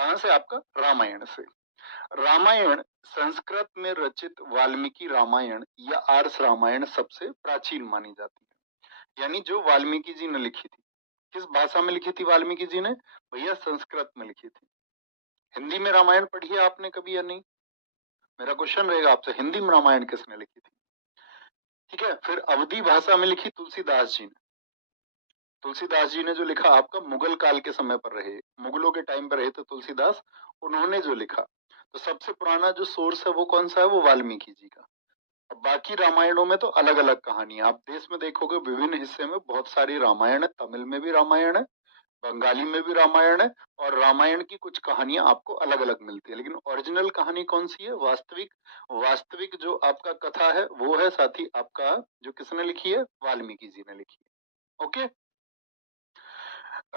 कहाँ से? आपका रामायण से। रामायण संस्कृत में रचित वाल्मीकि रामायण या आर्ष रामायण सबसे प्राचीन मानी जाती है, यानी जो वाल्मीकि जी ने लिखी थी। किस भाषा में लिखी थी वाल्मीकि जी ने? भैया संस्कृत में लिखी थी। हिंदी में रामायण पढ़ी है आपने कभी या नहीं? मेरा क्वेश्चन रहेगा आपसे, हिंदी में रामायण किसने लिखी थी? ठीक है, फिर अवधी भाषा में लिखी तुलसीदास जी ने। तुलसीदास जी ने जो लिखा आपका मुगल काल के समय पर रहे, मुगलों के टाइम पर रहे थे तुलसीदास, उन्होंने जो लिखा, तो सबसे पुराना जो सोर्स है वो कौन सा है? वो वाल्मीकि जी का। अब बाकी रामायणों में तो अलग अलग कहानी है। आप देश में देखोगे विभिन्न हिस्से में बहुत सारी रामायण है, तमिल में भी रामायण है, बंगाली में भी रामायण है, और रामायण की कुछ कहानियां आपको अलग अलग मिलती है, लेकिन ओरिजिनल कहानी कौन सी है? वास्तविक वास्तविक जो आपका कथा है वो है साथी आपका, जो किसने लिखी है? वाल्मीकि जी ने लिखी है। ओके।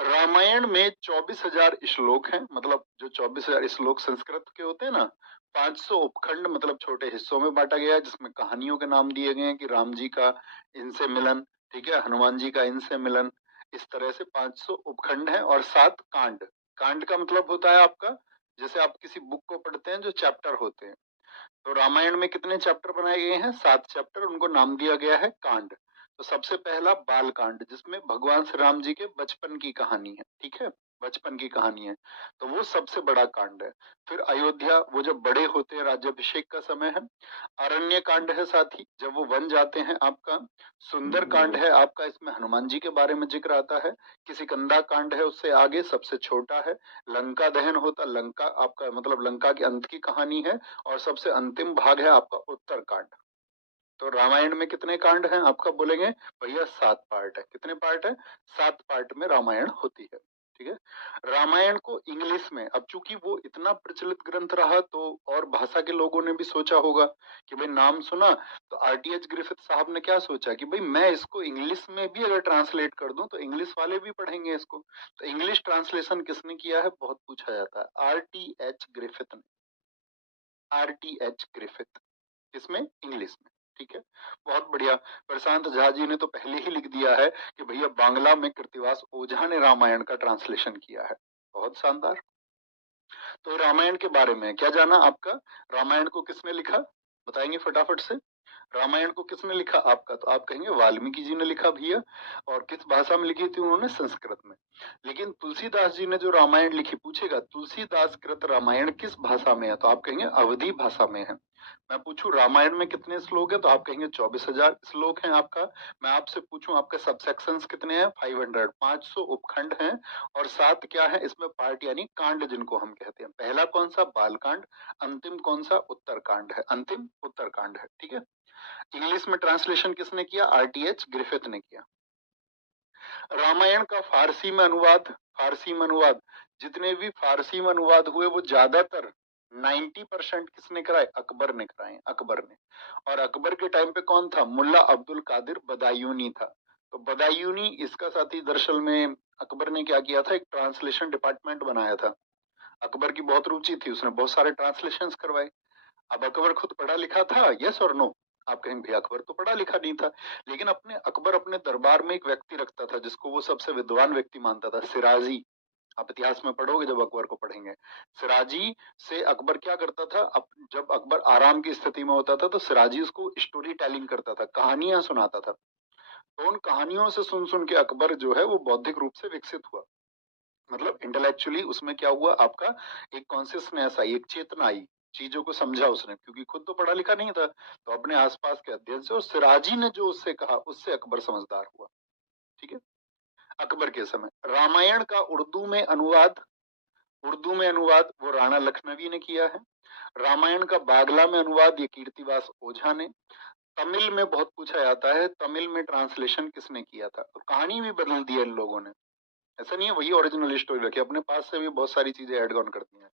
रामायण में 24,000 श्लोक हैं, मतलब जो 24,000 श्लोक संस्कृत के होते हैं ना, 500 उपखंड मतलब छोटे हिस्सों में बांटा गया है, जिसमें कहानियों के नाम दिए गए हैं कि राम जी का इनसे मिलन, ठीक है, हनुमान जी का इनसे मिलन, इस तरह से 500 उपखंड हैं, और 7 कांड। कांड का मतलब होता है आपका, जैसे आप किसी बुक को पढ़ते हैं जो चैप्टर होते हैं, तो रामायण में कितने चैप्टर बनाए गए हैं? 7 चैप्टर, उनको नाम दिया गया है कांड। तो सबसे पहला बाल कांड, जिसमें भगवान श्री राम जी के बचपन की कहानी है, ठीक है, बचपन की कहानी है, तो वो सबसे बड़ा कांड है। फिर अयोध्या, वो जब बड़े होते हैं, राज्याभिषेक का समय है। अरण्य कांड है साथी, जब वो वन जाते हैं आपका। सुंदर कांड है आपका, इसमें हनुमान जी के बारे में जिक्र आता है। किसिकंदा कांड है, उससे आगे सबसे छोटा है। लंका दहन होता, लंका आपका मतलब लंका के अंत की कहानी है। और सबसे अंतिम भाग है आपका उत्तर कांड। तो रामायण में कितने कांड हैं आपका? बोलेंगे भैया 7 पार्ट है। कितने पार्ट है? 7 पार्ट में रामायण होती है। ठीक है। रामायण को इंग्लिश में, अब चूंकि वो इतना प्रचलित ग्रंथ रहा, तो और भाषा के लोगों ने भी सोचा होगा कि भाई नाम सुना, तो आरटीएच ग्रिफिथ साहब ने क्या सोचा कि भाई मैं इसको इंग्लिश में भी अगर ट्रांसलेट कर दूं तो इंग्लिश वाले भी पढ़ेंगे इसको। तो इंग्लिश ट्रांसलेशन किसने किया है? बहुत पूछा जाता है। आरटीएच ग्रिफिथ ने। आरटीएच ग्रिफिथ, इसमें इंग्लिश में। ठीक है, बहुत बढ़िया। प्रशांत झा जी ने तो पहले ही लिख दिया है कि भैया बांग्ला में कृतिवास ओझा ने रामायण का ट्रांसलेशन किया है। बहुत शानदार। तो रामायण के बारे में क्या जाना आपका? रामायण को किसने लिखा? बताएंगे फटाफट से। रामायण को किसने लिखा आपका? तो आप कहेंगे वाल्मीकि जी ने लिखा भैया। और किस भाषा में लिखी थी उन्होंने? संस्कृत में। लेकिन तुलसीदास जी ने जो रामायण लिखी, पूछेगा तुलसीदास कृत रामायण किस भाषा में है, तो आप कहेंगे अवधी भाषा में है। मैं पूछूं रामायण में कितने श्लोक है, तो आप कहेंगे 24,000 श्लोक हैं आपका। मैं आपसे पूछूं आपके सबसेक्शंस कितने हैं? 500, 500 उपखंड हैं। और 7 क्या है इसमें? पार्ट यानी कांड, जिनको हम कहते हैं। पहला कौन सा? बाल कांड। अंतिम कौन सा? उत्तर कांड है। अंतिम उत्तर कांड है। ठीक है। इंग्लिश में ट्रांसलेशन किसने किया? आरटीएच ग्रिफिथ ने किया। रामायण का फारसी में अनुवाद, फारसी में अनुवाद, जितने भी फारसी में अनुवाद हुए वो ज्यादातर 90% किसने कराए? अकबर ने कराए, अकबर ने। और अकबर के टाइम पे कौन था? मुल्ला अब्दुल कादिर बदायूनी था। तो बदायूनी, इसका साथी दरअसल में अकबर ने क्या किया था, एक ट्रांसलेशन डिपार्टमेंट बनाया था। अकबर की बहुत रुचि थी, उसने बहुत सारे ट्रांसलेशंस करवाए। अब अकबर खुद पढ़ा लिखा था, यस और नो? आप कहेंगे भैया अकबर तो पढ़ा लिखा नहीं था, लेकिन अकबर अपने दरबार में एक व्यक्ति रखता था जिसको वो सबसे विद्वान व्यक्ति मानता था, सिराजी। आप इतिहास में पढ़ोगे जब अकबर को पढ़ेंगे, सिराजी से अकबर क्या करता था, जब अकबर आराम की स्थिति में होता था तो सिराजी उसको स्टोरी टेलिंग करता था, कहानियां सुनाता था। तो उन कहानियों से सुन सुन के अकबर जो है वो बौद्धिक रूप से विकसित हुआ। मतलब इंटेलेक्चुअली उसमें क्या हुआ आपका, एक कॉन्सियसनेस आई, एक चेतना आई, चीजों को समझा उसने, क्योंकि खुद तो पढ़ा लिखा नहीं था। तो अपने आसपास के अध्ययन से, और सिराजी ने जो उससे कहा उससे अकबर समझदार हुआ। ठीक है। अकबर के समय रामायण का उर्दू में अनुवाद वो राणा लखनवी ने किया है। रामायण का बांग्ला में अनुवाद ये कीर्तिवास ओझा ने। तमिल में बहुत पूछा जाता है, तमिल में ट्रांसलेशन किसने किया था? तो कहानी भी बदल दी है इन लोगों ने। ऐसा नहीं है वही ओरिजिनल स्टोरी रखी, अपने पास से भी बहुत सारी चीजें ऐड ऑन करती हैं।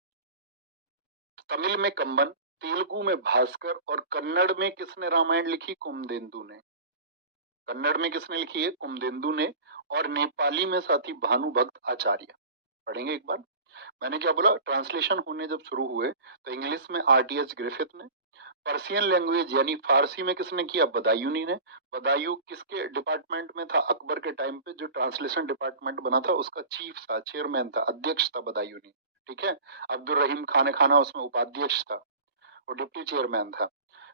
तमिल में कम्बन, तेलुगु में भास्कर, और कन्नड़ में किसने रामायण लिखी? कुमदेंदु ने। कन्नड़ में किसने लिखी है? कुमदेंदु ने। और नेपाली में साथी भानुभक्त आचार्य। पढ़ेंगे एक बार। मैंने क्या बोला? ट्रांसलेशन होने जब शुरू हुए तो इंग्लिश में आरटीएच ग्रिफिथ ने। पर्शियन लैंग्वेज यानी फारसी में किसने किया? बदायूनी ने। बदायूं किसके डिपार्टमेंट में था? अकबर के टाइम पे जो ट्रांसलेशन डिपार्टमेंट बना था उसका चीफ था, चेयरमैन था, अध्यक्ष था बदायूनी। ठीक है। अब्दुल रहीम खान खाना उसमें उपाध्यक्ष था, वो डिप्टी चेयरमैन था।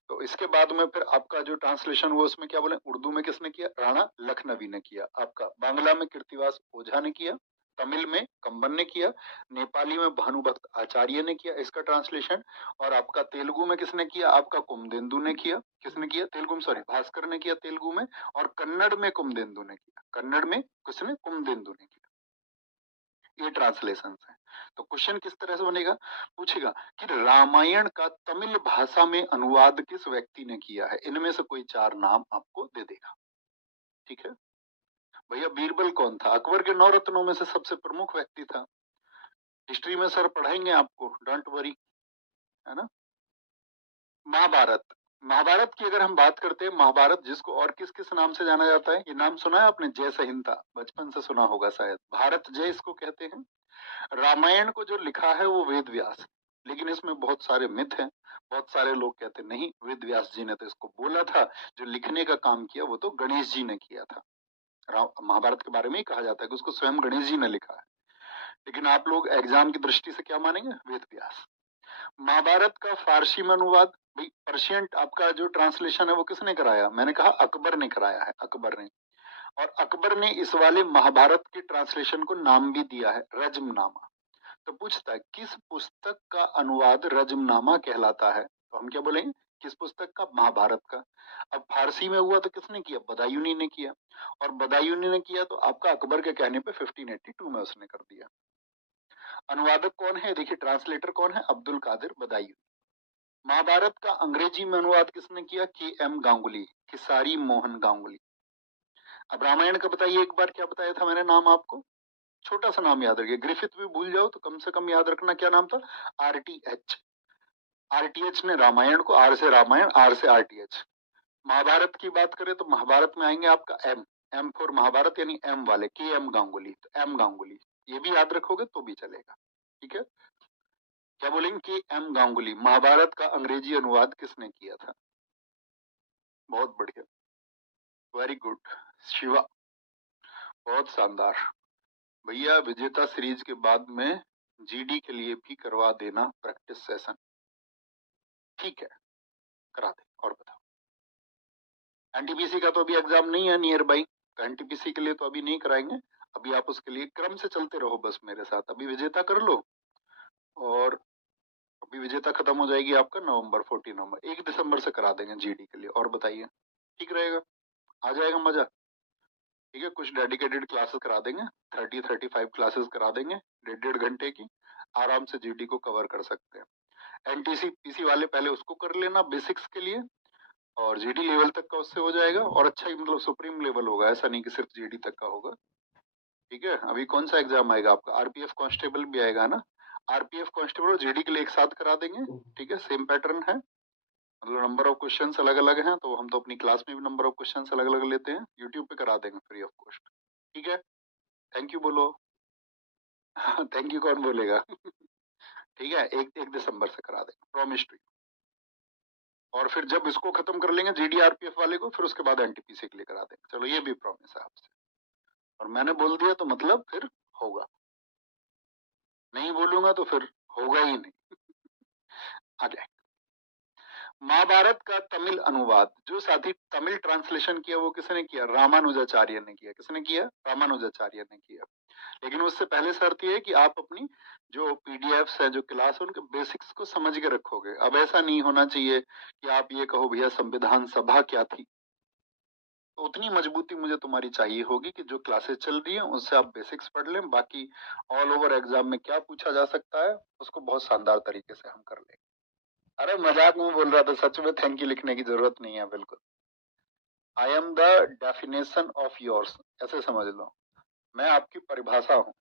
तो इसके बाद में फिर आपका जो ट्रांसलेशन हुआ उसमें क्या बोले, उर्दू में किसने किया, राणा लखनवी ने किया। आपका बांग्ला में कीर्तिवास ओझा ने किया, तमिल में कंबन ने किया, नेपाली में भानुभक्त आचार्य ने किया इसका ट्रांसलेशन, और आपका तेलुगु में किसने किया, आपका कुमदेंदु ने किया। किसने किया, तेलुगु में, सॉरी भास्कर ने किया तेलुगु में, और कन्नड़ में कुमदेंदु ने किया। कन्नड़ में किसने, कुमदेंदु ने किया। ये ट्रांसलेशन है। तो क्वेश्चन किस तरह से बनेगा, पूछेगा कि रामायण का तमिल भाषा में अनुवाद किस व्यक्ति ने किया है, इनमें से कोई 4 नाम आपको दे देगा। ठीक है भैया, बीरबल कौन था, अकबर के 9 रत्नों में से सबसे प्रमुख व्यक्ति था। हिस्ट्री में सर पढ़ाएंगे आपको, डोंट वरी, है ना। महाभारत, महाभारत की अगर हम बात करते हैं, महाभारत जिसको और किस किस नाम से जाना जाता है, ये नाम सुना है आपने, जय संहिता, बचपन से सुना होगा शायद, भारत जय इसको कहते हैं। रामायण को जो लिखा है वो वेद व्यास, लेकिन इसमें बहुत सारे मिथ हैं। बहुत सारे लोग कहते नहीं, वेद व्यास जी ने तो इसको बोला था, जो लिखने का काम किया वो तो गणेश जी ने किया था। महाभारत के बारे में ही कहा जाता है कि उसको स्वयं गणेश जी ने लिखा है, लेकिन आप लोग एग्जाम की दृष्टि से क्या मानेंगे, वेद व्यास। महाभारत का फारसी में अनुवाद, भाई पर्शियन आपका जो ट्रांसलेशन है वो किसने कराया, मैंने कहा अकबर ने कराया है, अकबर ने। और अकबर ने इस वाले महाभारत के ट्रांसलेशन को नाम भी दिया है रज्मनामा। तो पूछता है किस पुस्तक का अनुवाद रज्मनामा कहलाता है, तो हम क्या बोलेंगे, किस पुस्तक का, महाभारत का। अब फारसी में हुआ तो किसने किया, बदायूनी ने किया, और बदायूनी ने किया तो आपका अकबर के कहने पे 1582 में उसने कर दिया। अनुवादक कौन है, देखिए ट्रांसलेटर कौन है, अब्दुल कादिर बदायूनी। महाभारत का अंग्रेजी में अनुवाद किसने किया, के एम गांगुली, खेसारी मोहन गांगुली। अब रामायण का बताइए एक बार, क्या बताया था मैंने नाम आपको, छोटा सा नाम याद रखिए, ग्रिफिथ भी भूल जाओ तो कम से कम याद रखना क्या नाम था, आरटीएच। आरटीएच ने रामायण को, आर से रामायण, आर से आरटीएच। महाभारत की बात करें तो महाभारत में आएंगे आपका एम, एम फॉर महाभारत, यानी एम वाले, के एम गांगुली, तो एम गांगुली, ये भी याद रखोगे तो भी चलेगा। ठीक है, क्या बोलेंगे, के एम गांगुली। महाभारत का अंग्रेजी अनुवाद किसने किया था, बहुत बढ़िया, वेरी गुड शिवा, बहुत शानदार। भैया विजेता सीरीज के बाद में जीडी के लिए भी करवा देना प्रैक्टिस सेशन, ठीक है करा दे। और बताओ, एनटीपीसी का तो अभी एग्जाम नहीं है नियर बाई, तो एनटीपीसी के लिए तो अभी नहीं कराएंगे, अभी आप उसके लिए क्रम से चलते रहो बस मेरे साथ, अभी विजेता कर लो, और अभी विजेता खत्म हो जाएगी आपका नवंबर 14 नवंबर, 1 दिसंबर से करा देंगे जीडी के लिए। और बताइए, ठीक रहेगा, आ जाएगा मजा। ठीक है, कुछ डेडिकेटेड क्लासेस करा देंगे, 30-35 क्लासेस करा देंगे, 1.5-1.5 घंटे की, आराम से जीडी को कवर कर सकते हैं। एनटीसी पीसी वाले पहले उसको कर लेना बेसिक्स के लिए, और जीडी लेवल तक का उससे हो जाएगा, और अच्छा ही मतलब सुप्रीम लेवल होगा, ऐसा नहीं कि सिर्फ जीडी तक का होगा। ठीक है, अभी कौन सा एग्जाम आएगा आपका, आरपीएफ कांस्टेबल भी आएगा ना, आरपीएफ कांस्टेबल और जीडी के लिए एक साथ करा देंगे। ठीक है, सेम पैटर्न है, मतलब नंबर ऑफ क्वेश्चंस अलग अलग हैं, तो हम तो अपनी क्लास में भी नंबर ऑफ क्वेश्चंस अलग अलग लेते हैं, यूट्यूब पे करा देंगे फ्री ऑफ कॉस्ट। ठीक है, थैंक यू बोलो। थैंक यू कौन बोलेगा। ठीक है, 1 दिसंबर से करा देंगे, प्रॉमिस टू यू। और फिर जब इसको खत्म कर लेंगे जीडी आरपीएफ वाले को, फिर उसके बाद एनटीपीसी के लिए करा देंगे, चलो ये भी प्रॉमिस है आपसे। और मैंने बोल दिया तो मतलब फिर होगा, नहीं बोलूंगा तो फिर होगा ही नहीं। आ जाए, महाभारत का तमिल अनुवाद, जो साथी तमिल ट्रांसलेशन किया वो किसने किया, रामानुजाचार्य ने किया। किसने किया, रामानुजाचार्य ने किया। लेकिन उससे पहले शर्त ये है कि आप अपनी जो पीडीएफ्स है, जो क्लास है, उनके बेसिक्स को समझ के रखोगे। अब ऐसा नहीं होना चाहिए कि आप ये कहो भैया संविधान सभा क्या थी, तो उतनी मजबूती मुझे तुम्हारी चाहिए होगी कि जो क्लासेस चल रही है उससे आप बेसिक्स पढ़ लें, बाकी ऑल ओवर एग्जाम में क्या पूछा जा सकता है उसको बहुत शानदार तरीके से हम कर लेंगे। अरे मजाक में बोल रहा था, सच में थैंक यू लिखने की जरूरत नहीं है बिल्कुल। I am the definition of yours, ऐसे समझ लो, मैं आपकी परिभाषा हूँ।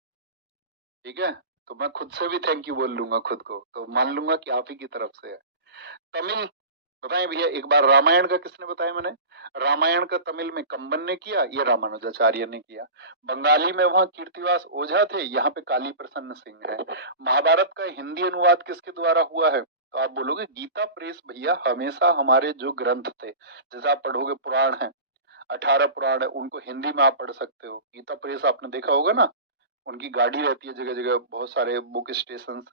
ठीक है, तो मैं खुद से भी थैंक यू बोल लूंगा, खुद को तो मान लूंगा कि आप ही की तरफ से है। तमिल बताएं भैया एक बार, रामायण का किसने बताया, मैंने रामायण का तमिल में कंबन ने किया, ये रामानुजाचार्य ने किया। बंगाली में वहां कीर्तिवास ओझा थे, यहाँ पे काली प्रसन्न सिंह है। महाभारत का हिंदी अनुवाद किसके द्वारा हुआ है, तो आप बोलोगे गीता प्रेस। भैया हमेशा हमारे जो ग्रंथ थे, जैसे आप पढ़ोगे पुराण है, 18 पुराण है, उनको हिंदी में आप पढ़ सकते हो, गीता प्रेस आपने देखा होगा ना, उनकी गाड़ी रहती है जगह जगह, बहुत सारे बुक स्टेशन,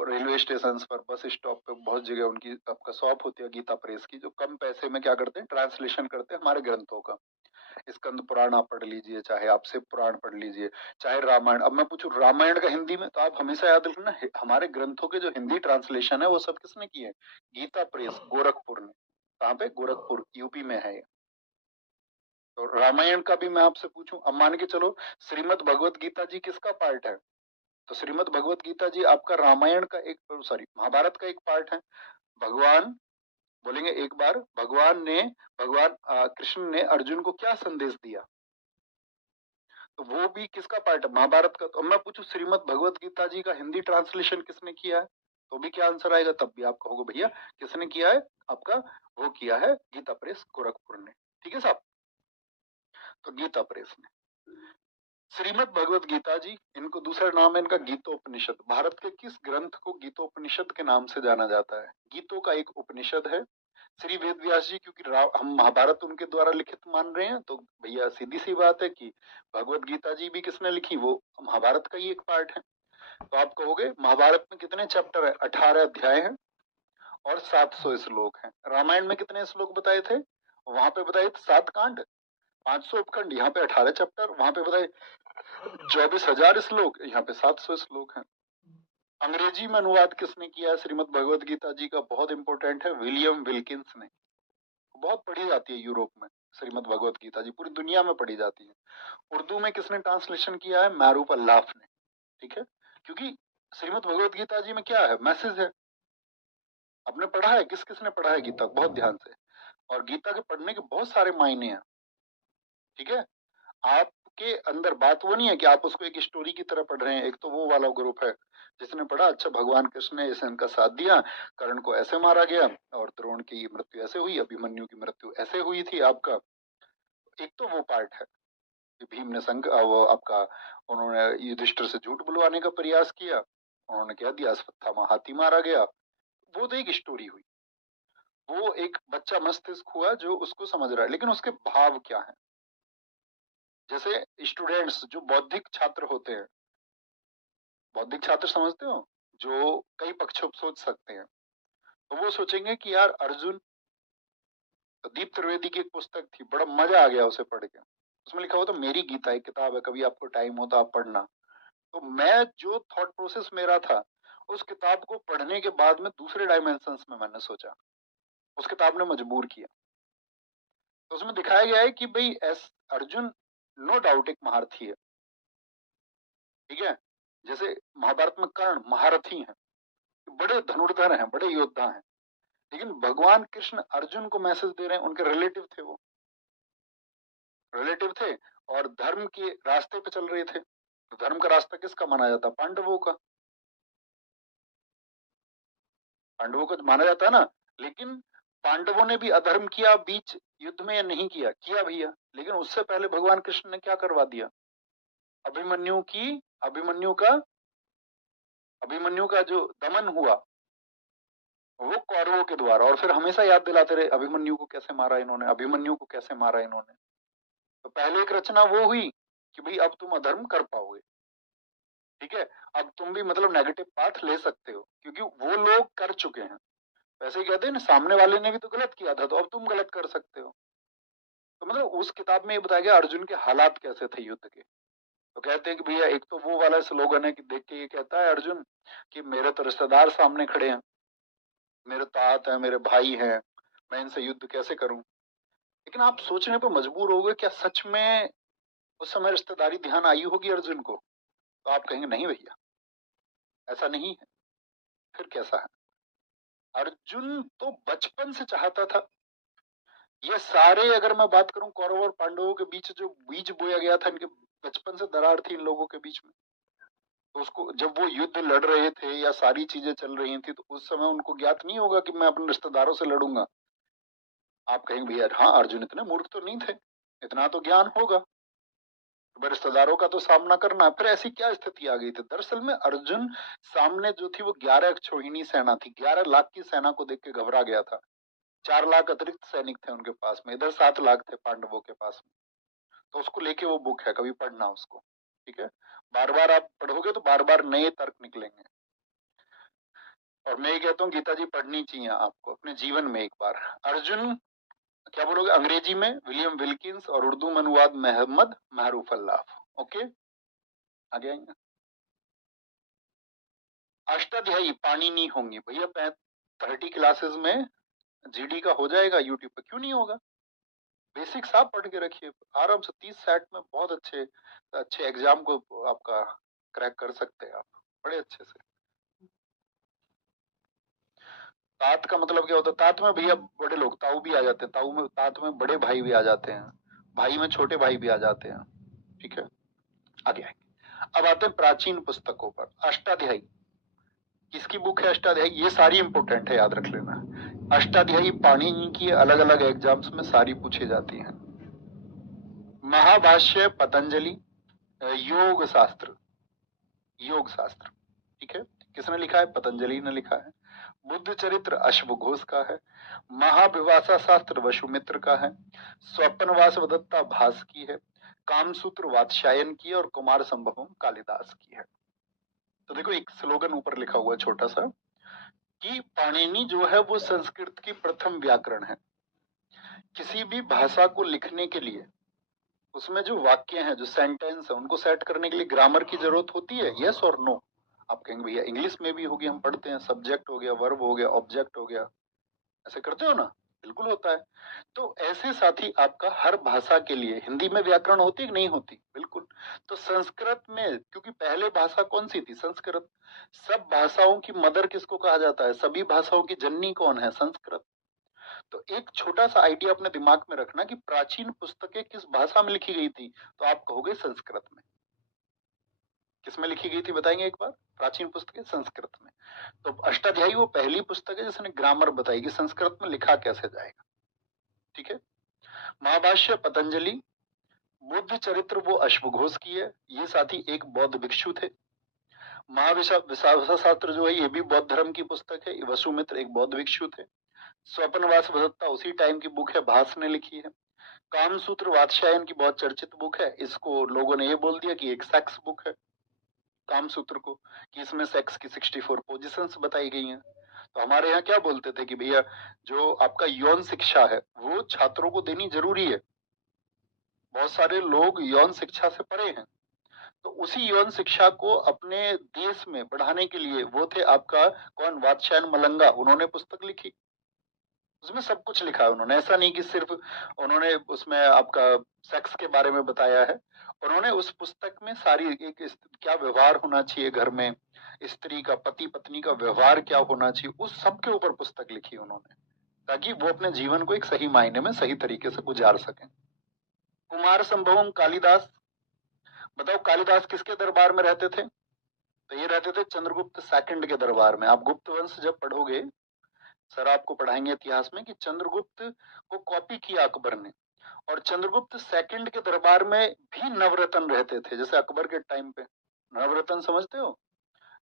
रेलवे स्टेशन पर, बस स्टॉप पे, बहुत जगह उनकी आपका शॉप होती है गीता प्रेस की, जो कम पैसे में क्या करते हैं, ट्रांसलेशन करते हैं हमारे ग्रंथों का। स्कंद पुराण आप पढ़ लीजिए, चाहे आप शिव पुराण पढ़ लीजिए, चाहे रामायण। अब मैं पूछूं रामायण का हिंदी में, तो आप हमेशा याद रखना हमारे ग्रंथों के जो हिंदी ट्रांसलेशन है वो सब किसने किए हैं? गीता प्रेस गोरखपुर ने। कहाँ पे? गोरखपुर, यूपी में है ये। तो रामायण का भी मैं आपसे पूछूं, अब मान के चलो श्रीमद् भगवत गीता जी किसका पार्ट है? तो श्रीमद् भगवत गीता जी आपका रामायण का एक, सॉरी, महाभारत का एक पार्ट है। भगवान बोलेंगे एक बार, भगवान कृष्ण ने अर्जुन को क्या संदेश दिया? तो वो भी किसका पार्ट है? महाभारत का। तो मैं पूछूं श्रीमद् भगवत गीता जी का हिंदी ट्रांसलेशन किसने किया है? तो भी क्या आंसर आएगा? तब भी आप कहोगे भैया किसने किया है? आपका वो किया है गीता प्रेस गोरखपुर ने। ठीक है साहब, तो गीता प्रेस ने। श्रीमद् भगवत गीता जी, इनको दूसरा नाम है इनका गीतोपनिषद। भारत के किस ग्रंथ को गीतोपनिषद के नाम से जाना जाता है? गीतों का एक उपनिषद है। श्री वेद व्यास जी, क्योंकि हम महाभारत उनके द्वारा लिखित मान रहे हैं, तो भैया सीधी सी बात है कि भगवत गीता जी भी किसने लिखी? वो महाभारत का ही एक पार्ट है। तो आप कहोगे महाभारत में कितने चैप्टर है? 18 अध्याय हैं और 700 श्लोक हैं। रामायण में कितने श्लोक बताए थे? वहां पे बताए थे 7 कांड, 500 उपखंड, यहाँ पे 18 चैप्टर, वहां पे बताए 24,000 श्लोक, यहाँ पे 700 श्लोक हैं। अंग्रेजी में अनुवाद किसने किया है श्रीमद् भगवत गीता जी का? बहुत इंपॉर्टेंट है, विलियम विल्किंस ने। बहुत पढ़ी जाती है यूरोप में श्रीमद् भगवत गीता जी, पूरी दुनिया में पढ़ी जाती है। उर्दू में किसने ट्रांसलेशन किया है? मारूफ अल्लाफ ने। ठीक है, क्योंकि श्रीमद् भगवत गीता जी में क्या है? मैसेज है। आपने पढ़ा है? किस किसने पढ़ा है गीता? बहुत ध्यान से। और गीता के पढ़ने के बहुत सारे मायने हैं। ठीक है, आपके अंदर बात वो नहीं है कि आप उसको एक स्टोरी की तरह पढ़ रहे हैं। एक तो वो वाला ग्रुप है जिसने पढ़ा, अच्छा भगवान कृष्ण ने इसे इनका साथ दिया, कर्ण को ऐसे मारा गया और द्रोण की मृत्यु ऐसे हुई, अभिमन्यु की मृत्यु ऐसे हुई थी आपका। एक तो वो पार्ट है कि भीम ने वो आपका, उन्होंने युधिष्ठिर से झूठ बुलवाने का प्रयास किया, उन्होंने कह दिया अश्वत्थामा हाथी मारा गया। वो तो एक स्टोरी हुई, वो एक बच्चा मस्तिष्क हुआ जो उसको समझ रहा है, लेकिन उसके भाव क्या है? जैसे स्टूडेंट्स जो बौद्धिक छात्र होते हैं, बौद्धिक छात्र समझते हो, जो कई पक्षों पर सोच सकते हैं, तो वो सोचेंगे कि यार अर्जुन, दीप त्रिवेदी की एक पुस्तक थी, बड़ा मजा आ गया उसे पढ़ के। उसमें लिखा हुआ था मेरी गीता एक किताब है, कभी आपको टाइम हो तो आप पढ़ना। तो मैं जो थॉट प्रोसेस मेरा था, उस किताब को पढ़ने के बाद में दूसरे डायमेंशंस में मैंने सोचा, उस किताब ने मजबूर किया। तो उसमें दिखाया गया है कि भाई अर्जुन नो डाउट एक महारथी है। ठीक है, जैसे महाभारत में कर्ण महारथी हैं, बड़े धनुर्धर हैं, बड़े योद्धा हैं, लेकिन भगवान कृष्ण अर्जुन को मैसेज दे रहे हैं, उनके रिलेटिव थे, वो रिलेटिव थे और धर्म के रास्ते पे चल रहे थे। तो धर्म का रास्ता किसका माना जाता? पांडवों का। पांडवों को माना जाता है ना, लेकिन पांडवों ने भी अधर्म किया बीच युद्ध में या नहीं किया? किया भैया। लेकिन उससे पहले भगवान कृष्ण ने क्या करवा दिया? अभिमन्यु की, अभिमन्यु का जो दमन हुआ वो कौरवों के द्वारा। और फिर हमेशा याद दिलाते रहे अभिमन्यु को कैसे मारा इन्होंने, अभिमन्यु को कैसे मारा इन्होंने। तो पहले एक रचना वो हुई कि भाई अब तुम अधर्म कर पाओगे। ठीक है, अब तुम भी मतलब नेगेटिव पाथ ले सकते हो, क्योंकि वो लोग कर चुके हैं। वैसे ही कहते हैं ना, सामने वाले ने भी तो गलत किया था, तो अब तुम गलत कर सकते हो। तो मतलब उस किताब में ये बताया गया अर्जुन के हालात कैसे थे युद्ध के। तो कहते हैं कि भैया एक तो वो वाला स्लोगन है कि देख के ये कहता है अर्जुन कि मेरे तो रिश्तेदार सामने खड़े हैं, मेरे तात है, मेरे भाई हैं, मैं इनसे युद्ध कैसे करूं? लेकिन आप सोचने पर मजबूर हो गए, क्या सच में उस समय रिश्तेदारी ध्यान आई होगी अर्जुन को? तो आप कहेंगे नहीं भैया, ऐसा नहीं है। फिर कैसा है? अर्जुन तो बचपन से चाहता था, ये सारे, अगर मैं बात करूं कौरव और पांडवों के बीच जो बीज बोया गया था, इनके बचपन से दरार थी इन लोगों के बीच में। तो उसको जब वो युद्ध लड़ रहे थे या सारी चीजें चल रही थी, तो उस समय उनको ज्ञात नहीं होगा कि मैं अपने रिश्तेदारों से लड़ूंगा? आप कहेंगे भैया हाँ, अर्जुन इतने मूर्ख तो नहीं थे, इतना तो ज्ञान होगा, तो रिश्तेदारों का तो सामना करना। फिर ऐसी क्या स्थिति आ गई थी? दरअसल में अर्जुन सामने जो थी वो 11 अक्षौहिणी सेना थी, 11 लाख की सेना को देख के घबरा गया था। 4 लाख अतिरिक्त सैनिक थे उनके पास में, इधर 7 लाख थे पांडवों के पास में। तो उसको लेके वो बुक है, कभी पढ़ना उसको। ठीक है, बार बार आप पढ़ोगे तो बार बार नए तर्क निकलेंगे। और मैं ये कहता हूँ गीता जी पढ़नी चाहिए आपको अपने जीवन में एक बार। अर्जुन, क्या बोलोगे अंग्रेजी में? विलियम विल्किंस, और उर्दू में अनुवाद मोहम्मद महरूफ अल्लाफ। ओके, आगे आएंगे। अष्टाध्यायी पाणिनि होंगी भैया। 30 क्लासेस में जीडी का हो जाएगा यूट्यूब पे, क्यों नहीं होगा? बेसिक्स आप पढ़ के रखिए, आराम से 30 सेट में बहुत अच्छे अच्छे एग्जाम को आपका क्रैक कर सकते हैं आप बड़े अच्छे से। तात का मतलब क्या होता है? तात में भैया बड़े लोग, ताऊ भी आ जाते हैं, ताऊ में तात में बड़े भाई भी आ जाते हैं, भाई में छोटे भाई भी आ जाते हैं। ठीक है, आगे आएंगे। अब आते हैं प्राचीन पुस्तकों पर। अष्टाध्यायी किसकी बुक है? अष्टाध्यायी, ये सारी इंपोर्टेंट है, याद रख लेना। अष्टाध्यायी पाणिनि की अलग अलग एग्जाम्स में सारी पूछी जाती हैं। महाभाष्य पतंजलि, योग शास्त्र, योग शास्त्र, ठीक है, किसने लिखा है? पतंजलि ने लिखा है। बुद्ध चरित्र अश्व घोष का है। महाविभाषा शास्त्र वसुमित्र का है। स्वप्नवास वदत्ता भास की है। कामसूत्र वात्स्यायन की है, और कुमार संभवम कालिदास की है। तो देखो एक स्लोगन ऊपर लिखा हुआ है छोटा सा, कि पाणिनि जो है वो संस्कृत की प्रथम व्याकरण है। किसी भी भाषा को लिखने के लिए उसमें जो वाक्य हैं, जो सेंटेंस है, उनको सेट करने के लिए ग्रामर की जरूरत होती है, यस और नो? आप कहेंगे भैया इंग्लिश में भी होगी, हम पढ़ते हैं, सब्जेक्ट हो गया, वर्ब हो गया, ऑब्जेक्ट हो गया, ऐसे करते हो ना? बिल्कुल होता है। तो ऐसे साथी आपका हर भाषा के लिए, हिंदी में व्याकरण होती है कि नहीं होती? बिल्कुल। तो संस्कृत में, क्योंकि पहले भाषा कौन सी थी? संस्कृत। सब भाषाओं की मदर किसको कहा जाता है? सभी भाषाओं की जननी कौन है? संस्कृत। तो एक छोटा सा आइडिया अपने दिमाग में रखना कि प्राचीन पुस्तकें किस भाषा में लिखी गई थी, तो आप कहोगे संस्कृत में। किस में लिखी गई थी बताएंगे एक बार? प्राचीन पुस्तकें संस्कृत में। तो अष्टाध्यायी वो पहली पुस्तक है जिसने ग्रामर बताई कि संस्कृत में लिखा कैसे जाएगा। ठीक है। महाभाष्य पतंजलि, बुद्ध चरित्र वो अश्वघोष की है, ये साथी एक बौद्ध भिक्षु थे। महाविशाखा शास्त्र जो है ये भी बौद्ध धर्म की पुस्तक है, वसुमित्र एक बौद्ध भिक्षु थे। स्वप्नवास वदत्ता उसी टाइम की बुक है, भास ने लिखी है। कामसूत्र वात्स्यायन की बहुत चर्चित बुक है, इसको लोगों ने ये बोल दिया कि एक सेक्स बुक है, कामसूत्र को, कि इसमें सेक्स की 64 पोजीशंस बताई गई हैं। तो हमारे यहाँ क्या बोलते थे कि भैया जो आपका यौन शिक्षा है वो छात्रों को देनी जरूरी है। बहुत सारे लोग यौन शिक्षा से परे हैं, तो उसी यौन शिक्षा को अपने देश में बढ़ाने के लिए वो थे आपका कौन? वात्स्यायन मलंगा, उन्होंने पुस्तक लिखी। उसमें सब कुछ लिखा है उन्होंने, ऐसा नहीं कि सिर्फ उन्होंने उसमें आपका सेक्स के बारे में बताया है। उन्होंने उस पुस्तक में सारी एक क्या व्यवहार होना चाहिए घर में, स्त्री का, पति पत्नी का व्यवहार क्या होना चाहिए, उस सब के ऊपर पुस्तक लिखी उन्होंने, ताकि वो अपने जीवन को एक सही मायने में सही तरीके से गुजार सकें। कुमार संभवम कालिदास, बताओ कालिदास किसके दरबार में रहते थे? तो ये रहते थे चंद्रगुप्त सेकंड के दरबार में। आप गुप्त वंश जब पढ़ोगे, सर आपको पढ़ाएंगे इतिहास में कि चंद्रगुप्त को कॉपी किया अकबर ने, और चंद्रगुप्त सेकंड के दरबार में भी नवरत्न रहते थे, जैसे अकबर के टाइम पे नवरत्न समझते हो?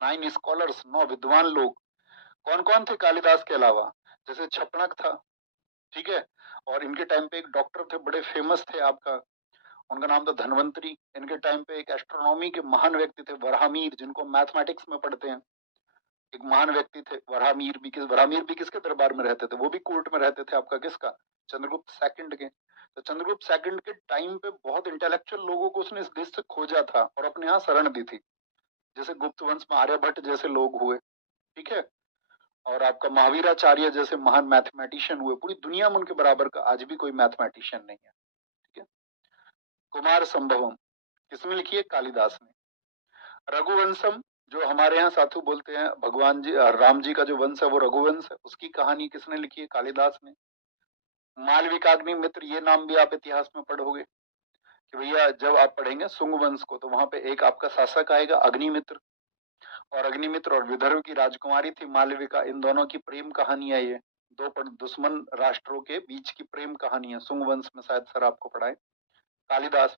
9 स्कॉलर्स, 9 विद्वान लोग। कौन कौन थे कालिदास के अलावा? जैसे छपणक था, ठीक है, और इनके टाइम पे एक डॉक्टर थे बड़े फेमस थे आपका, उनका नाम था धनवंतरी। इनके टाइम पे एक एस्ट्रोनॉमी के महान व्यक्ति थे वराहमीर, जिनको मैथमेटिक्स में पढ़ते हैं, एक महान व्यक्ति थे वराहमीर भी। वराहमीर भी किसके दरबार में रहते थे? वो भी कोर्ट में रहते थे आपका, किसका? चंद्रगुप्त सेकंड के। तो चंद्रगुप्त सेकंड के टाइम पे बहुत इंटेलेक्चुअल लोगों को उसने इस देश से खोजा था और अपने यहाँ शरण दी थी, जैसे गुप्त वंश में आर्यभट्ट जैसे लोग हुए, ठीक है, और आपका महावीराचार्य जैसे महान मैथमेटिशियन हुए। पूरी दुनिया में उनके बराबर का आज भी कोई मैथमेटिशियन नहीं है। ठीक है। कुमार संभवम किसने लिखी है? कालिदास ने। रघुवंशम, जो हमारे यहाँ साधु बोलते हैं, भगवान जी राम जी का जो वंश है वो रघुवंश है, उसकी कहानी किसने लिखी है? कालिदास ने। मालविकाग्नि मित्र, ये नाम भी आप इतिहास में पढ़ोगे कि भैया जब आप पढ़ेंगे शुंग वंश को, तो वहां पे एक आपका शासक आएगा अग्निमित्र, और अग्निमित्र और विदर्भ की राजकुमारी थी मालविका, इन दोनों की प्रेम कहानी है ये। दो दुश्मन राष्ट्रों के बीच की प्रेम कहानी है, शुंग वंश में शायद सर आपको पढ़ाए। कालिदास।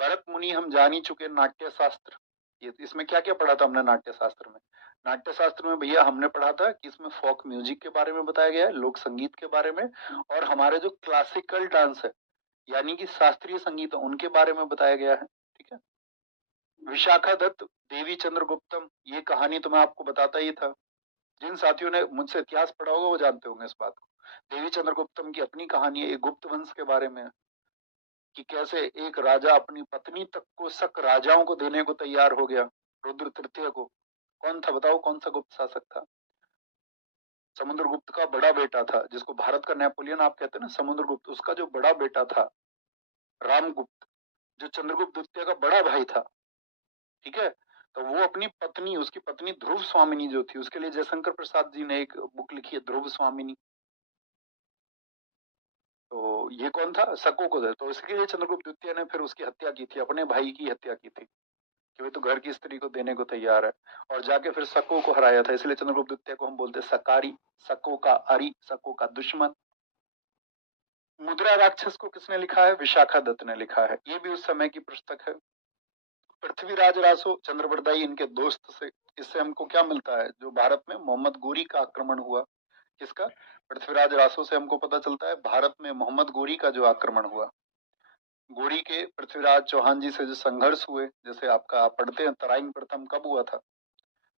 भरत मुनि हम जान ही चुके, नाट्य शास्त्र। ये इसमें क्या क्या पढ़ा था हमने नाट्य शास्त्र में? नाट्य शास्त्र में भैया हमने पढ़ा था कि इसमें फोक म्यूजिक के बारे में बताया गया है, लोक संगीत के बारे में, और हमारे जो क्लासिकल डांस है यानी कि शास्त्रीय संगीत है उनके बारे में बताया गया है। ठीक है। विशाखा दत्त, देवी चंद्रगुप्तम, ये कहानी तो मैं आपको बताता ही था। जिन साथियों ने मुझसे इतिहास पढ़ा होगा वो जानते होंगे इस बात को। देवी चंद्रगुप्तम की अपनी कहानी है, ये गुप्त वंश के बारे में है कि कैसे एक राजा अपनी पत्नी तक को शक राजाओं को देने को तैयार हो गया, रुद्र तृतीय को। कौन था बताओ, कौन सा गुप्त शासक था? समुद्रगुप्त का बड़ा बेटा था, जिसको भारत का नेपोलियन आप कहते हैं ना, समुद्रगुप्त, उसका जो बड़ा बेटा था रामगुप्त, जो चंद्रगुप्त द्वितीय का बड़ा भाई था, ठीक है। तो वो अपनी पत्नी, उसकी पत्नी ध्रुव स्वामिनी जो थी, उसके लिए जयशंकर प्रसाद जी ने एक बुक लिखी है ध्रुव स्वामिनी। तो ये कौन था? शकों को दे, तो इसके लिए चंद्रगुप्त द्वितीय ने फिर उसकी हत्या की थी, अपने भाई की हत्या की थी कि वे तो घर की स्त्री को देने को तैयार है, और जाके फिर शकों को हराया था। इसलिए चंद्रगुप्त द्वितीय को हम बोलते हैं सकारी, शकों का अरी, शकों का दुश्मन। मुद्रा राक्षस को किसने लिखा है? विशाखा दत्त ने लिखा है, ये भी उस समय की पुस्तक है। पृथ्वीराज रासो, चंद्रबरदाई इनके दोस्त से, इससे हमको क्या मिलता है? जो भारत में मोहम्मद गोरी का आक्रमण हुआ, किसका? पृथ्वीराज रासो से हमको पता चलता है भारत में मोहम्मद गोरी का जो आक्रमण हुआ। गोरी के पृथ्वीराज चौहान जी से जो संघर्ष हुए, जैसे आपका आप पढ़ते हैं तराइन प्रथम कब हुआ था?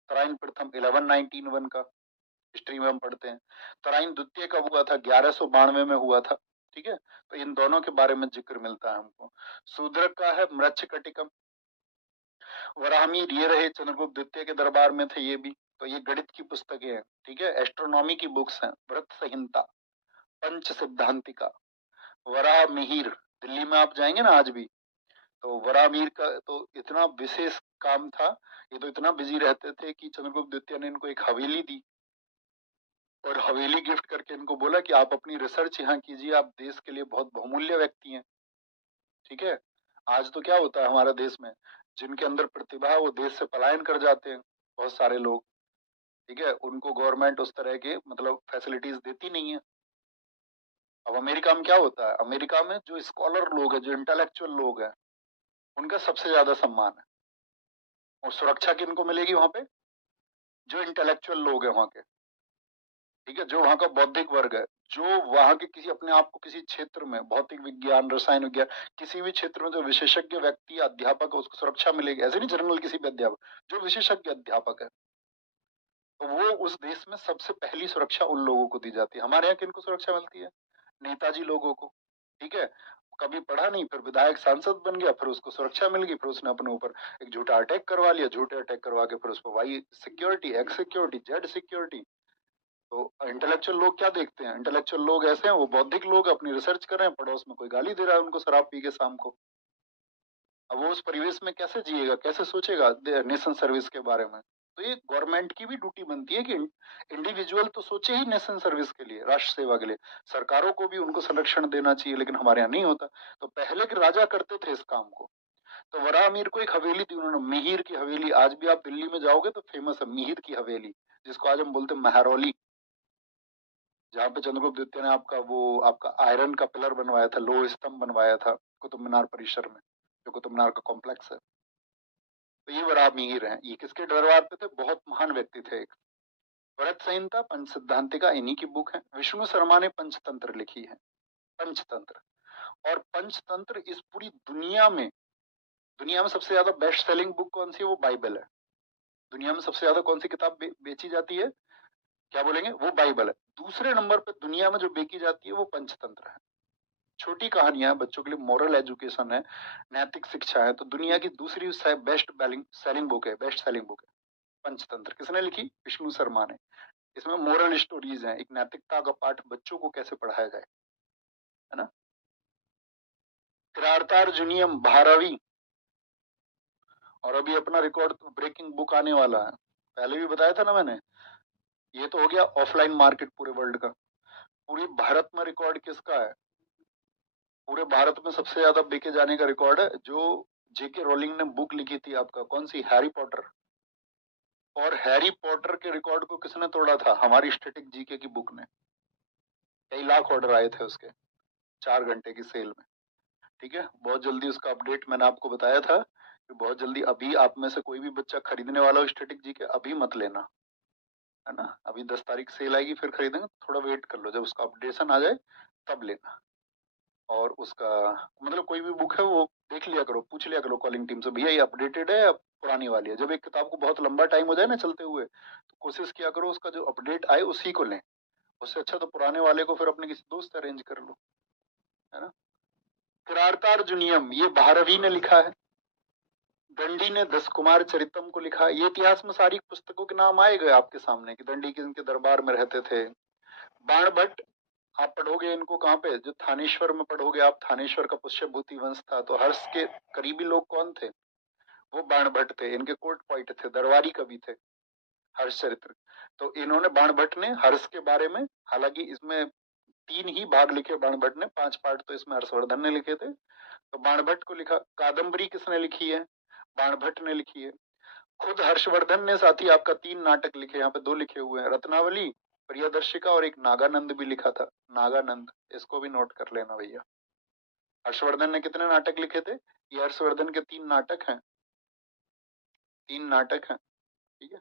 तराइन प्रथम 1191 का हिस्ट्री में हम पढ़ते हैं। तराइन द्वितीय कब हुआ था? 1192 में हुआ था, ठीक है। तो इन दोनों के बारे में जिक्र मिलता है हमको। शूद्रक का है मृच्छकटिकम। वराहमीर ये रहे, चंद्रगुप्त द्वितीय के दरबार में थे ये भी। तो ये गणित की पुस्तकें हैं, ठीक है, एस्ट्रोनॉमी की बुक्स हैं। व्रत संहिता, पंच सिद्धांतिका, वराह मिहिर, दिल्ली में आप जाएंगे ना आज भी, तो वराहमीर का तो इतना विशेष काम था, ये तो इतना बिजी रहते थे कि चंद्रगुप्त द्वितीय ने इनको एक हवेली दी, और हवेली गिफ्ट करके इनको बोला कि आप अपनी रिसर्च यहाँ कीजिए, आप देश के लिए बहुत बहुमूल्य व्यक्ति हैं, ठीक है। आज तो क्या होता है हमारे देश में, जिनके अंदर प्रतिभा है वो देश से पलायन कर जाते हैं, बहुत सारे लोग, ठीक है, उनको गवर्नमेंट उस तरह के मतलब फैसिलिटीज देती नहीं है। अब अमेरिका में क्या होता है, अमेरिका में जो स्कॉलर लोग हैं, जो इंटेलेक्चुअल लोग हैं, उनका सबसे ज्यादा सम्मान है। और सुरक्षा किनको मिलेगी वहां पे? जो इंटेलेक्चुअल लोग हैं वहां के, ठीक है, जो वहां का बौद्धिक वर्ग है, जो वहां के किसी अपने आप को किसी क्षेत्र में, भौतिक विज्ञान, रसायन विज्ञान, किसी भी क्षेत्र में जो विशेषज्ञ व्यक्ति अध्यापक है उसको सुरक्षा मिलेगी। ऐसे नहीं जनरल किसी भी अध्यापक, जो विशेषज्ञ अध्यापक है, तो वो उस देश में सबसे पहली सुरक्षा उन लोगों को दी जाती है। हमारे यहाँ किनको सुरक्षा मिलती है? नेताजी लोगों को, ठीक है। कभी पढ़ा नहीं, फिर विधायक सांसद बन गया, फिर उसको सुरक्षा मिल गई, फिर उसने अपने ऊपर एक झूठा अटैक करवा लिया, झूठे अटैक करवा के फिर उसको Y security, X security, Z security. तो इंटेलेक्चुअल लोग क्या देखते हैं? इंटेलेक्चुअल लोग ऐसे हैं, वो बौद्धिक लोग अपनी रिसर्च कर रहे हैं, पड़ोस में कोई गाली दे रहा है उनको शराब पी के शाम को। अब वो उस परिवेश में कैसे जिएगा, कैसे सोचेगा नेशन सर्विस के बारे में? तो ये गवर्नमेंट की भी ड्यूटी बनती है कि इंडिविजुअल तो सोचे ही नेशन सर्विस के लिए, राष्ट्र सेवा के लिए। सरकारों को भी उनको संरक्षण देना चाहिए, लेकिन हमारे यहाँ नहीं होता। तो पहले के राजा करते थे इस काम को। तो वराहमीर को एक हवेली दी उन्होंने, मिहिर की हवेली। आज भी आप दिल्ली में जाओगे तो फेमस है मिहिर की हवेली, जिसको आज हम बोलते हैं महरौली, जहाँ पे चंद्रगुप्त द्वितीय ने आपका वो आपका आयरन का पिलर बनवाया था, लोह स्तंभ बनवाया था कुतुब मीनार परिसर में, जो कुतुब मीनार का कॉम्प्लेक्स है। तो ये वराह मिहिर हैं, ये किसके दरबार पे थे? बहुत महान व्यक्ति थे एक। व्रत संहिता, पंच सिद्धांतिका इन्हीं की बुक है। विष्णु शर्मा ने पंचतंत्र लिखी है, पंचतंत्र। और पंचतंत्र इस पूरी दुनिया में सबसे ज्यादा बेस्ट सेलिंग बुक कौन सी है? वो बाइबल है। दुनिया में सबसे ज्यादा कौन सी किताब बेची जाती है? क्या बोलेंगे? वो बाइबल है। दूसरे नंबर पर दुनिया में जो बेची जाती है वो पंचतंत्र है। छोटी कहानियां, बच्चों के लिए मॉरल एजुकेशन है, नैतिक शिक्षा है। तो दुनिया की दूसरी बेस्ट सेलिंग बुक है, बेस्ट सेलिंग बुक है पंचतंत्र। किसने लिखी? विष्णु शर्मा ने। इसमें मोरल स्टोरीज हैं, एक नैतिकता का पाठ बच्चों को कैसे पढ़ाया जाए, है ना। किरातार्जुनीयम 12वीं, और अभी अपना रिकॉर्ड ब्रेकिंग बुक आने वाला है, पहले भी बताया था ना मैंने। ये तो हो गया ऑफलाइन मार्केट पूरे वर्ल्ड का। पूरे भारत में रिकॉर्ड किसका है? पूरे भारत में सबसे ज्यादा बिके जाने का रिकॉर्ड है जो जेके रोलिंग ने बुक लिखी थी, आपका कौन सी, हैरी पॉटर। और हैरी पॉटर के रिकॉर्ड को किसने तोड़ा था? हमारी स्टैटिक जीके की बुक ने। कई लाख ऑर्डर आए थे उसके 4 घंटे की सेल में, ठीक है। बहुत जल्दी उसका अपडेट मैंने आपको बताया था कि बहुत जल्दी, अभी आप में से कोई भी बच्चा खरीदने वाला हो स्टैटिक जीके, अभी मत लेना, है ना। अभी 10 तारीख सेल आएगी, फिर खरीदेंगे, थोड़ा वेट कर लो, जब उसका अपडेशन आ जाए तब लेना। और उसका मतलब कोई भी बुक है वो देख लिया करो, पूछ लिया करो कॉलिंग टीम से, भैया ये अपडेटेड है या पुरानी वाली है। जब एक किताब को बहुत लंबा टाइम हो जाए ना चलते हुए, तो कोशिश किया करो उसका जो अपडेट आए उसी को लें। उससे अच्छा तो पुराने वाले को फिर अपने किसी दोस्त से अरेंज कर लो, है ना। किरातार्जुनियम ये भारवी ने लिखा है। दंडी ने 10 कुमार चरितम को लिखा है। ये इतिहास में सारी पुस्तकों के नाम आए गए आपके सामने कि दंडी किनके दरबार में रहते थे। बाण भट्ट, आप पढ़ोगे इनको कहाँ पे, जो थानेश्वर में पढ़ोगे आप, थानेश्वर का पुष्यभूति वंश था। तो हर्ष के करीबी लोग कौन थे, वो बाण भट्ट थे। इनके कोर्ट पॉइंट थे, दरबारी कवि थे हर्ष चरित्र। तो इन्होंने, बाण भट्ट ने हर्ष के बारे में, हालांकि इसमें 3 ही भाग लिखे बाण भट्ट ने, 5 पार्ट तो इसमें हर्षवर्धन ने लिखे थे। तो बाण भट्ट को लिखा। कादम्बरी किसने लिखी है, बाण भट्ट ने लिखी है। खुद हर्षवर्धन ने साथी आपका 3 नाटक लिखे, यहाँ पे 2 लिखे हुए हैं, रत्नावली, प्रियदर्शिका, और एक नागानंद भी लिखा था। नागानंद, इसको भी नोट कर लेना भैया। हर्षवर्धन ने कितने नाटक लिखे थे, ये हर्षवर्धन के 3 नाटक हैं, 3 नाटक हैं, ठीक है।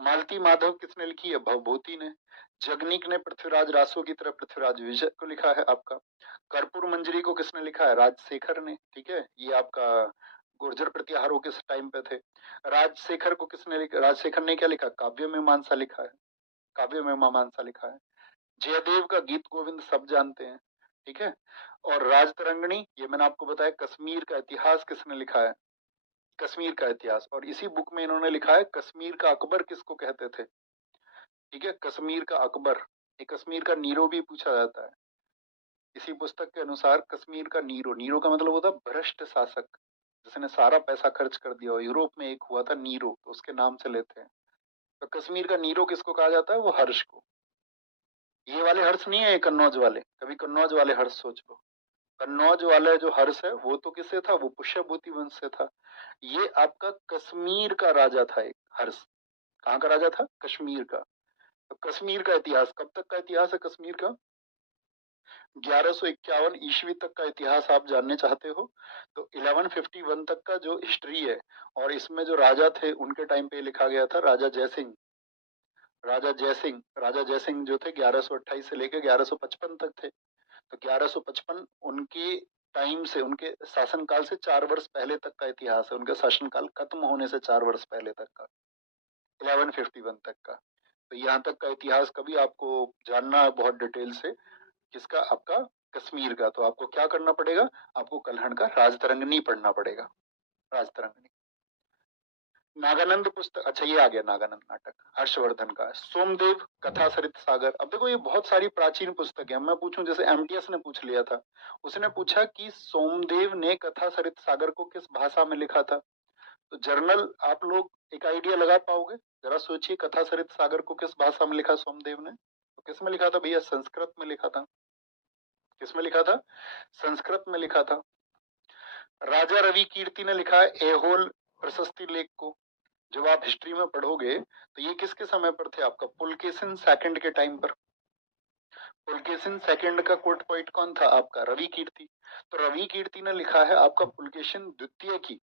मालती माधव किसने लिखी है, भवभूति ने। जगनीक ने पृथ्वीराज रासो की तरह पृथ्वीराज विजय को लिखा है आपका। कर्पूर मंजरी को किसने लिखा है, राजशेखर ने, ठीक है। ये आपका गुर्जर प्रत्याहारों के टाइम पे थे। राजशेखर को किसने लिखा, राजशेखर ने क्या लिखा, काव्य मीमांसा लिखा है, काव्य मीमांसा लिखा है। जयदेव का गीत गोविंद सब जानते हैं, ठीक है। और राजतरंगिणी, ये मैंने आपको बताया। कश्मीर का इतिहास किसने लिखा है, कश्मीर का इतिहास। और इसी बुक में इन्होंने लिखा है कश्मीर का अकबर किसको कहते थे, ठीक है। कश्मीर का अकबर, ये कश्मीर का नीरो भी पूछा जाता है। इसी पुस्तक के अनुसार कश्मीर का नीरो, नीरो का मतलब होता है भ्रष्ट शासक, जिसने सारा पैसा खर्च कर दिया। यूरोप में एक हुआ था नीरो, तो उसके नाम से लेते हैं। तो कश्मीर का नीरो किसको कहा जाता है, वो हर्ष को। ये वाले हर्ष नहीं है, ये कन्नौज वाले, कभी कन्नौज वाले हर्ष सोच लो। कन्नौज वाला जो हर्ष है वो तो किससे था, वो पुष्यभूति वंश से था। ये आपका कश्मीर का राजा था एक हर्ष। कहाँ का राजा था, कश्मीर का। तो कश्मीर का इतिहास, कब तक का इतिहास है कश्मीर का, 1151 ईस्वी तक का इतिहास आप जानने चाहते हो तो 1151 तक का जो हिस्ट्री है। और इसमें जो राजा थे उनके टाइम पे लिखा गया था, राजा जयसिंह, राजा जयसिंह, राजा जयसिंह जो थे 1128 से लेकर 1155 तक थे। तो 1155 उनके टाइम से, उनके शासनकाल से 4 वर्ष पहले तक का इतिहास है। उनका शासनकाल खत्म होने से 4 वर्ष पहले तक का, 1151 तक का। तो यहाँ तक का इतिहास कभी आपको जानना है बहुत डिटेल से, किसका, आपका कश्मीर का। तो आपको क्या करना पड़ेगा, आपको कल्हण का राजतरंगिणी पढ़ना पड़ेगा, राजतरंगिणी। नागानंद पुस्तक, अच्छा ये आ गया नागानंद नाटक हर्षवर्धन का। सोमदेव कथा सरित सागर, अब देखो ये बहुत सारी प्राचीन पुस्तक है। मैं पूछूं, जैसे एमटीएस ने पूछ लिया था, उसने पूछा कि सोमदेव ने कथा सरित सागर को किस भाषा में लिखा था। तो जर्नल आप लोग एक आइडिया लगा पाओगे, जरा सोचिए, कथा सरित सागर को किस भाषा में लिखा सोमदेव ने, तो किस में लिखा था भैया, संस्कृत में लिखा था। किस में लिखा था, संस्कृत में लिखा था। राजा रवि कीर्ति ने लिखा है एहोल प्रशस्ति लेख को। जब आप हिस्ट्री में पढ़ोगे तो ये किसके समय पर थे, आपका पुलकेशिन सेकंड के टाइम पर। पुलकेशिन सेकंड का कोर्ट पॉइंट कौन था, आपका रवि कीर्ति। तो रवि कीर्ति ने लिखा है आपका पुलकेशिन द्वितीय की,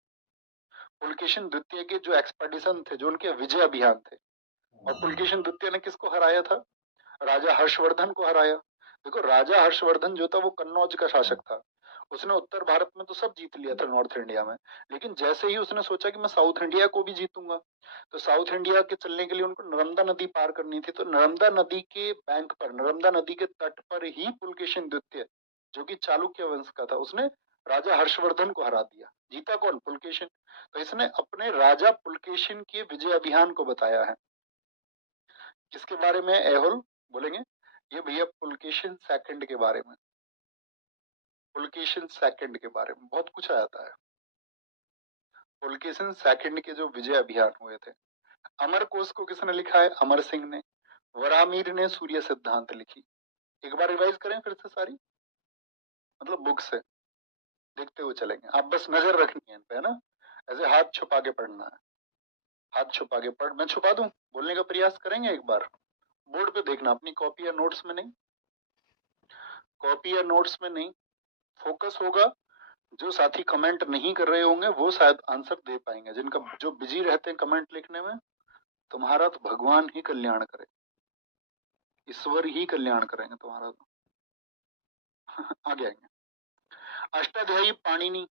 पुलकेशिन द्वितीय के जो एक्सपेडिशन थे, जो उनके विजय अभियान थे। और पुलकेशिन द्वितीय ने किसको हराया था, राजा हर्षवर्धन को हराया। देखो राजा हर्षवर्धन जो था वो कन्नौज का शासक था। उसने उत्तर भारत में तो सब जीत लिया था, नॉर्थ इंडिया में। लेकिन जैसे ही उसने सोचा कि मैं साउथ इंडिया को भी जीतूंगा, तो साउथ इंडिया के चलने के लिए उनको नर्मदा नदी पार करनी थी। तो नर्मदा नदी के बैंक पर, नर्मदा नदी के तट पर ही पुलकेशिन द्वितीय, जो कि चालुक्य वंश का था, उसने राजा हर्षवर्धन को हरा दिया। जीता कौन, पुलकेशिन। तो इसने अपने राजा पुलकेशिन के विजय अभियान को बताया है। किसके बारे में, एहोल बोलेंगे, ये भैया पुलकेशिन सेकंड के बारे में, पुलकेशिन सेकंड के बारे में बहुत कुछ आता है। पुलकेशिन सेकंड के जो विजय अभियान हुए थे। अमरकोश को किसने लिखा है, अमर सिंह ने। वरामीर ने सूर्य सिद्धांत लिखी। एक बार रिवाइज करें फिर से सारी, मतलब बुक से देखते हुए चलेंगे। आप बस नजर रखनी है इन पे, है ना, ऐसे हाथ छुपा के पढ़ना है, हाथ छुपा के पढ़, मैं छुपा दूं, बोलने का प्रयास करेंगे एक बार। बोर्ड पे देखना, अपनी कॉपी या नोट्स में नहीं, कॉपी या नोट्स में नहीं, फोकस होगा। जो साथी कमेंट नहीं कर रहे होंगे वो शायद आंसर दे पाएंगे, जिनका जो बिजी रहते हैं कमेंट लिखने में, तुम्हारा तो भगवान ही कल्याण करे, ईश्वर ही कल्याण करेंगे तुम्हारा तो। आगे आएंगे। अष्टाध्यायी पाणिनि,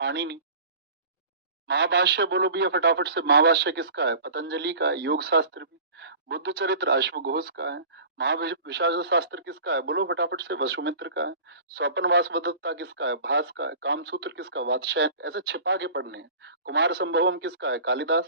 पाणिनि। महाभाष्य बोलो भैया फटाफट से, महाभाष्य किसका है? पतंजलि का है। योग शास्त्र भी। बुद्ध चरित्र अश्वघोष का है। महाविशाल शास्त्र किसका है? बोलो फटाफट से, वसुमित्र का है। स्वपन वासवदत्ता किसका है? भास का है। कामसूत्र किसका? वात्स्यायन। ऐसे छिपा के पढ़ने हैं। कुमार संभवम किसका है? कालिदास।